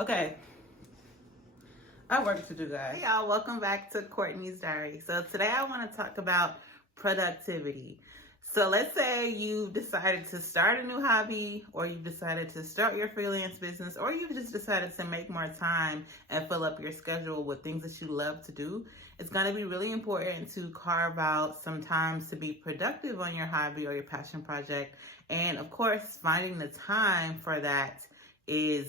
Okay, I have work to do, guys. Hey y'all, welcome back to Courtney's Diary. So today I want to talk about productivity. So let's say you've decided to start a new hobby, or you've decided to start your freelance business, or you've just decided to make more time and fill up your schedule with things that you love to do. It's going to be really important to carve out some time to be productive on your hobby or your passion project. And of course, finding the time for that is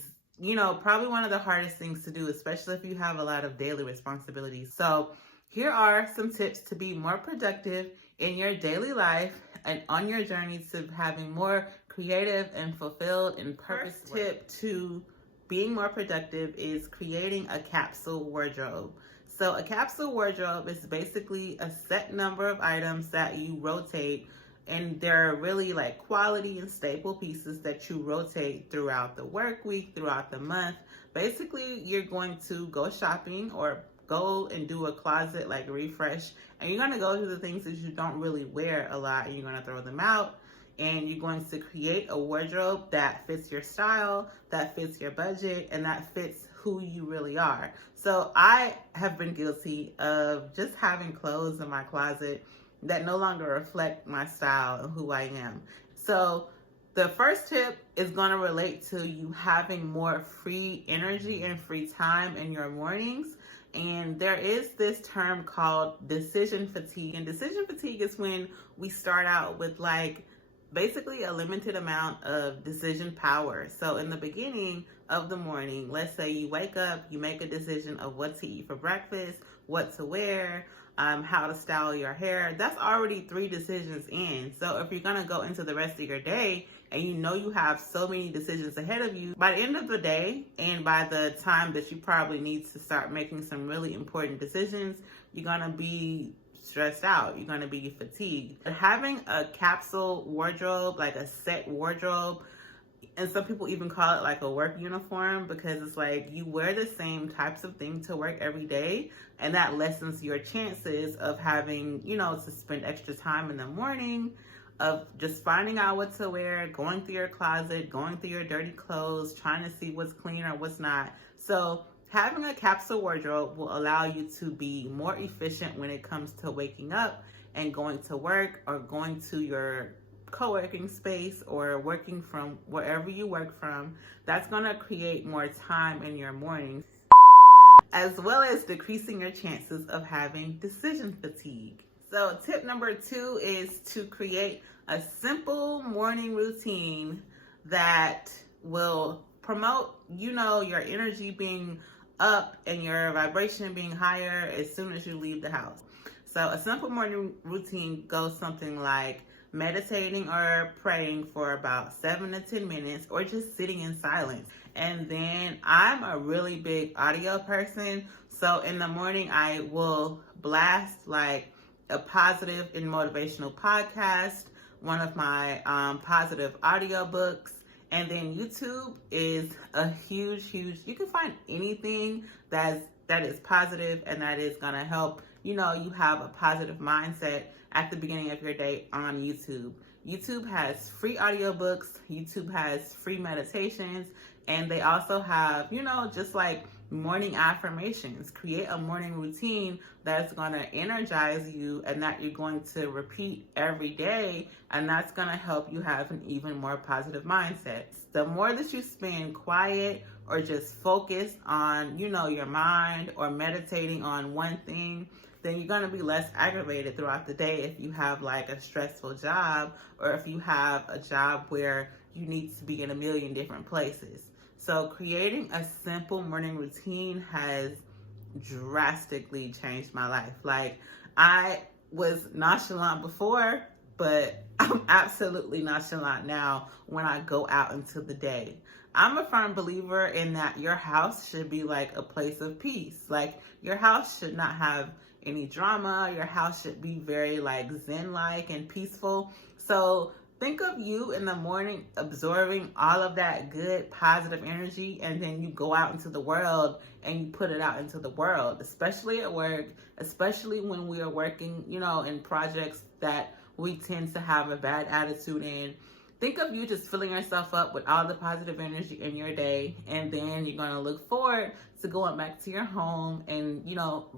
probably one of the hardest things to do, especially if you have a lot of daily responsibilities. So here are some tips to be more productive in your daily life and on your journey to having more creative and fulfilled and purpose. First tip to being more productive is creating a capsule wardrobe. So a capsule wardrobe is basically a set number of items that you rotate, and they're really like quality and staple pieces that you rotate throughout the work week, throughout the month. Basically, you're going to go shopping or go and do a closet like refresh, and you're going to go through the things that you don't really wear a lot, and you're going to throw them out, and you're going to create a wardrobe that fits your style, that fits your budget, and that fits who you really are. So I have been guilty of just having clothes in my closet that no longer reflect my style and who I am. So the first tip is going to relate to you having more free energy and free time in your mornings. And there is this term called decision fatigue. And decision fatigue is when we start out with basically a limited amount of decision power. So in the beginning of the morning, let's say you wake up, you make a decision of what to eat for breakfast, what to wear, how to style your hair. That's already 3 decisions in. So if you're gonna go into the rest of your day and you have so many decisions ahead of you, by the end of the day and by the time that you probably need to start making some really important decisions, you're gonna be stressed out. You're going to be fatigued. Having a capsule wardrobe, like a set wardrobe, and some people even call it like a work uniform, because it's like you wear the same types of things to work every day, and that lessens your chances of having, to spend extra time in the morning of just finding out what to wear, going through your closet, going through your dirty clothes, trying to see what's clean or what's not. So having a capsule wardrobe will allow you to be more efficient when it comes to waking up and going to work, or going to your co-working space, or working from wherever you work from. That's going to create more time in your mornings, as well as decreasing your chances of having decision fatigue. So tip number 2 is to create a simple morning routine that will promote, your energy being up and your vibration being higher as soon as you leave the house. So a simple morning routine goes something like meditating or praying for about 7 to 10 minutes, or just sitting in silence. And then I'm a really big audio person. So in the morning, I will blast like a positive and motivational podcast, one of my positive audio books. And then YouTube is a huge, you can find anything that is positive and that is going to help, you have a positive mindset at the beginning of your day on YouTube. YouTube has free audiobooks, YouTube has free meditations, and they also have, just like morning affirmations. Create a morning routine that's going to energize you and that you're going to repeat every day, and that's going to help you have an even more positive mindset. The more that you spend quiet or just focused on, your mind, or meditating on one thing, then you're going to be less aggravated throughout the day if you have like a stressful job, or if you have a job where you need to be in a million different places. So creating a simple morning routine has drastically changed my life. Like, I was nonchalant before, but I'm absolutely nonchalant now when I go out into the day. I'm a firm believer in that your house should be like a place of peace. Like, your house should not have any drama. Your house should be very like zen-like and peaceful. So think of you in the morning absorbing all of that good, positive energy, and then you go out into the world and you put it out into the world, especially at work, especially when we are working, in projects that we tend to have a bad attitude in. think of you just filling yourself up with all the positive energy in your day, and then you're going to look forward to going back to your home and,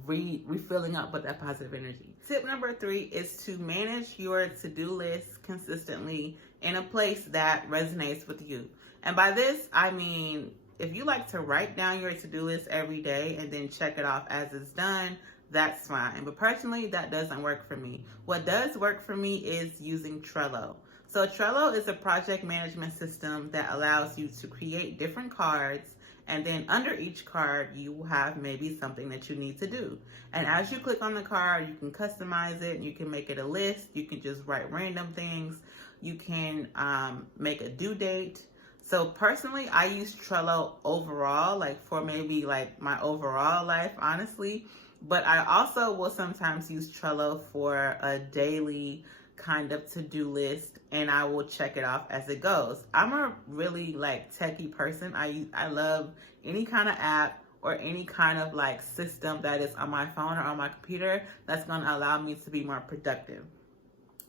refilling up with that positive energy. Tip number 3 is to manage your to-do list consistently in a place that resonates with you. And by this, I mean, if you like to write down your to-do list every day and then check it off as it's done, that's fine. But personally, that doesn't work for me. What does work for me is using Trello. So Trello is a project management system that allows you to create different cards, and then under each card, you will have maybe something that you need to do. And as you click on the card, you can customize it, you can make it a list, you can just write random things, you can make a due date. So personally, I use Trello overall, for maybe my overall life, honestly. But I also will sometimes use Trello for a daily kind of to-do list, and I will check it off as it goes. I'm a really techie person. I love any kind of app or any kind of system that is on my phone or on my computer that's going to allow me to be more productive.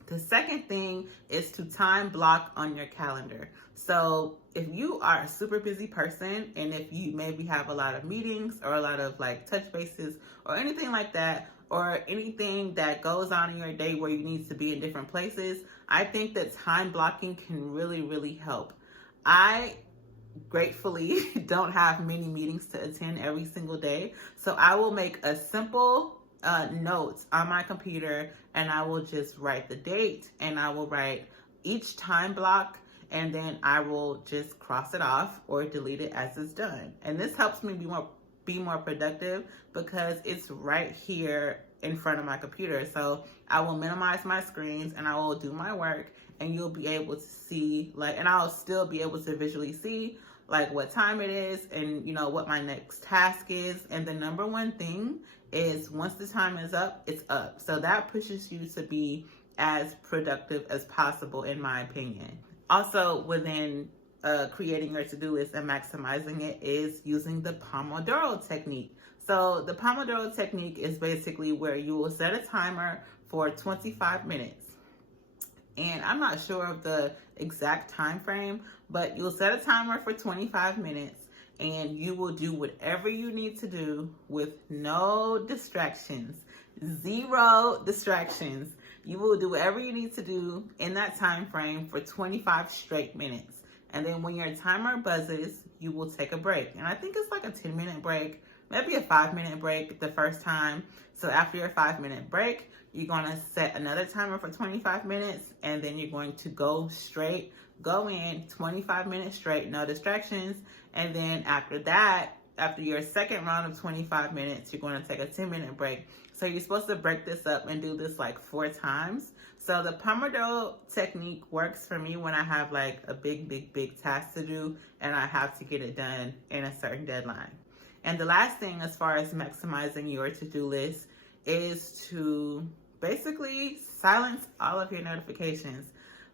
The second thing is to time block on your calendar. So if you are a super busy person, and if you maybe have a lot of meetings or a lot of touch bases or anything like that, or anything that goes on in your day where you need to be in different places, I think that time blocking can really, really help. I gratefully don't have many meetings to attend every single day, so I will make a simple notes on my computer, and I will just write the date, and I will write each time block, and then I will just cross it off or delete it as it's done. And this helps me be more productive because it's right here in front of my computer. So I will minimize my screens and I will do my work, and you'll be able to see and I'll still be able to visually see what time it is and what my next task is. And the number one thing is, once the time is up, it's up. So that pushes you to be as productive as possible, in my opinion. Also, within creating your to-do list and maximizing it is using the Pomodoro technique. So the Pomodoro technique is basically where you will set a timer for 25 minutes. And I'm not sure of the exact time frame, but you'll set a timer for 25 minutes, and you will do whatever you need to do with no distractions, 0 distractions. You will do whatever you need to do in that time frame for 25 straight minutes. And then when your timer buzzes, you will take a break. And I think it's a 10-minute break, maybe a 5-minute break the first time. So after your 5-minute break, you're going to set another timer for 25 minutes, and then you're going to go in 25 minutes straight, no distractions. And then after that, after your second round of 25 minutes, you're going to take a 10-minute break. So you're supposed to break this up and do this 4 times. So the Pomodoro technique works for me when I have a big task to do and I have to get it done in a certain deadline. And the last thing, as far as maximizing your to-do list, is to basically silence all of your notifications.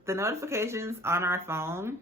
The notifications on our phone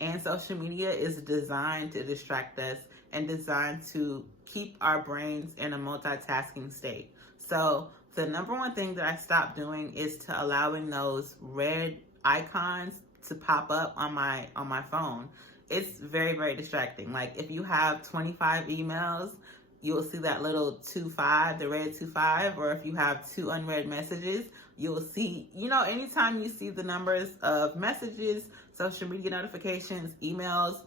and social media is designed to distract us and designed to keep our brains in a multitasking state. So the number one thing that I stopped doing is to allowing those red icons to pop up on my phone. It's very, very distracting. If you have 25 emails, you'll see that little 25, the red 25, or if you have 2 unread messages, you'll see, anytime you see the numbers of messages, social media notifications, emails,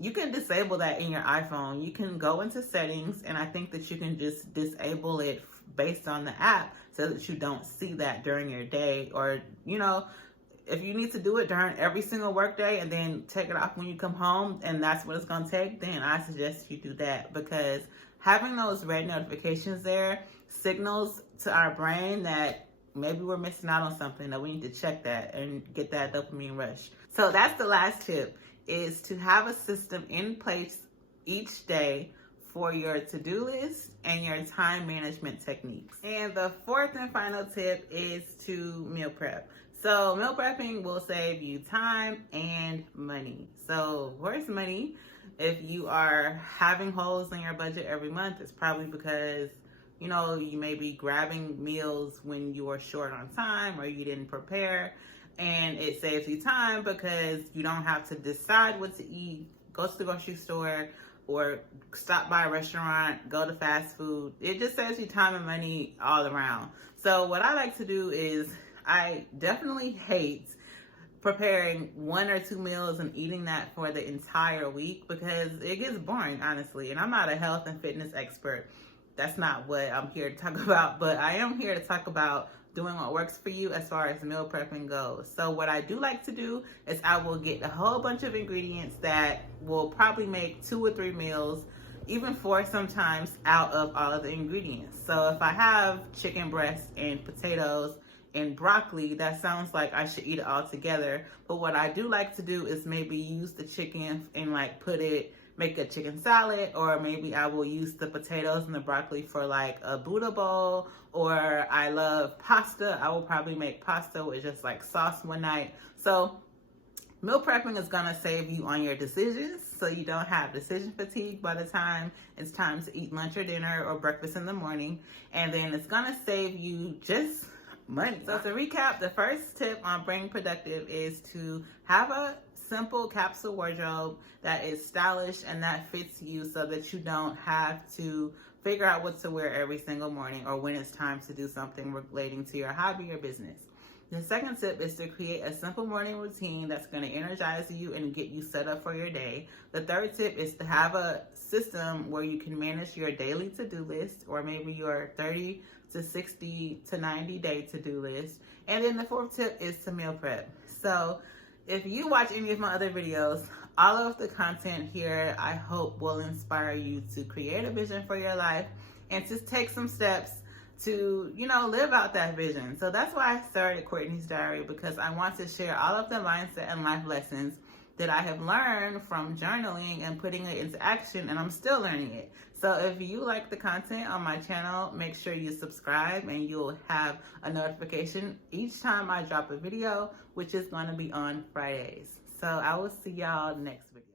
you can disable that in your iPhone. You can go into settings, and I think that you can just disable it based on the app so that you don't see that during your day. Or, if you need to do it during every single workday and then take it off when you come home, and that's what it's going to take, then I suggest you do that, because having those red notifications there signals to our brain that maybe we're missing out on something, that we need to check that and get that dopamine rush. So that's the last tip, is to have a system in place each day for your to-do list and your time management techniques. And the fourth and final tip is to meal prep. So meal prepping will save you time and money. So where's money? If you are having holes in your budget every month, it's probably because, you may be grabbing meals when you are short on time or you didn't prepare. and it saves you time because you don't have to decide what to eat, go to the grocery store, or stop by a restaurant, go to fast food. It just saves you time and money all around. So what I like to do is, I definitely hate preparing 1 or 2 meals and eating that for the entire week because it gets boring, honestly. And I'm not a health and fitness expert. That's not what I'm here to talk about, but I am here to talk about doing what works for you as far as meal prepping goes. So what I do like to do is I will get a whole bunch of ingredients that will probably make 2 or 3 meals, even 4 sometimes, out of all of the ingredients. So if I have chicken breast and potatoes and broccoli, that sounds like I should eat it all together. But what I do like to do is maybe use the chicken and like make a chicken salad, or maybe I will use the potatoes and the broccoli for like a Buddha bowl, or I love pasta. I will probably make pasta with just like sauce one night. So meal prepping is gonna save you on your decisions, so you don't have decision fatigue by the time it's time to eat lunch or dinner or breakfast in the morning. And then it's gonna save you just money. So to recap, the first tip on being productive is to have a simple capsule wardrobe that is stylish and that fits you, so that you don't have to figure out what to wear every single morning or when it's time to do something relating to your hobby or business. The second tip is to create a simple morning routine that's going to energize you and get you set up for your day. The third tip is to have a system where you can manage your daily to-do list, or maybe your 30 to 60 to 90 day to-do list. And then the fourth tip is to meal prep. So if you watch any of my other videos, all of the content here, I hope, will inspire you to create a vision for your life and to take some steps to, live out that vision. So that's why I started Courtney's Diary, because I want to share all of the mindset and life lessons that I have learned from journaling and putting it into action, and I'm still learning it. So if you like the content on my channel, make sure you subscribe and you'll have a notification each time I drop a video, which is going to be on Fridays. So I will see y'all next week.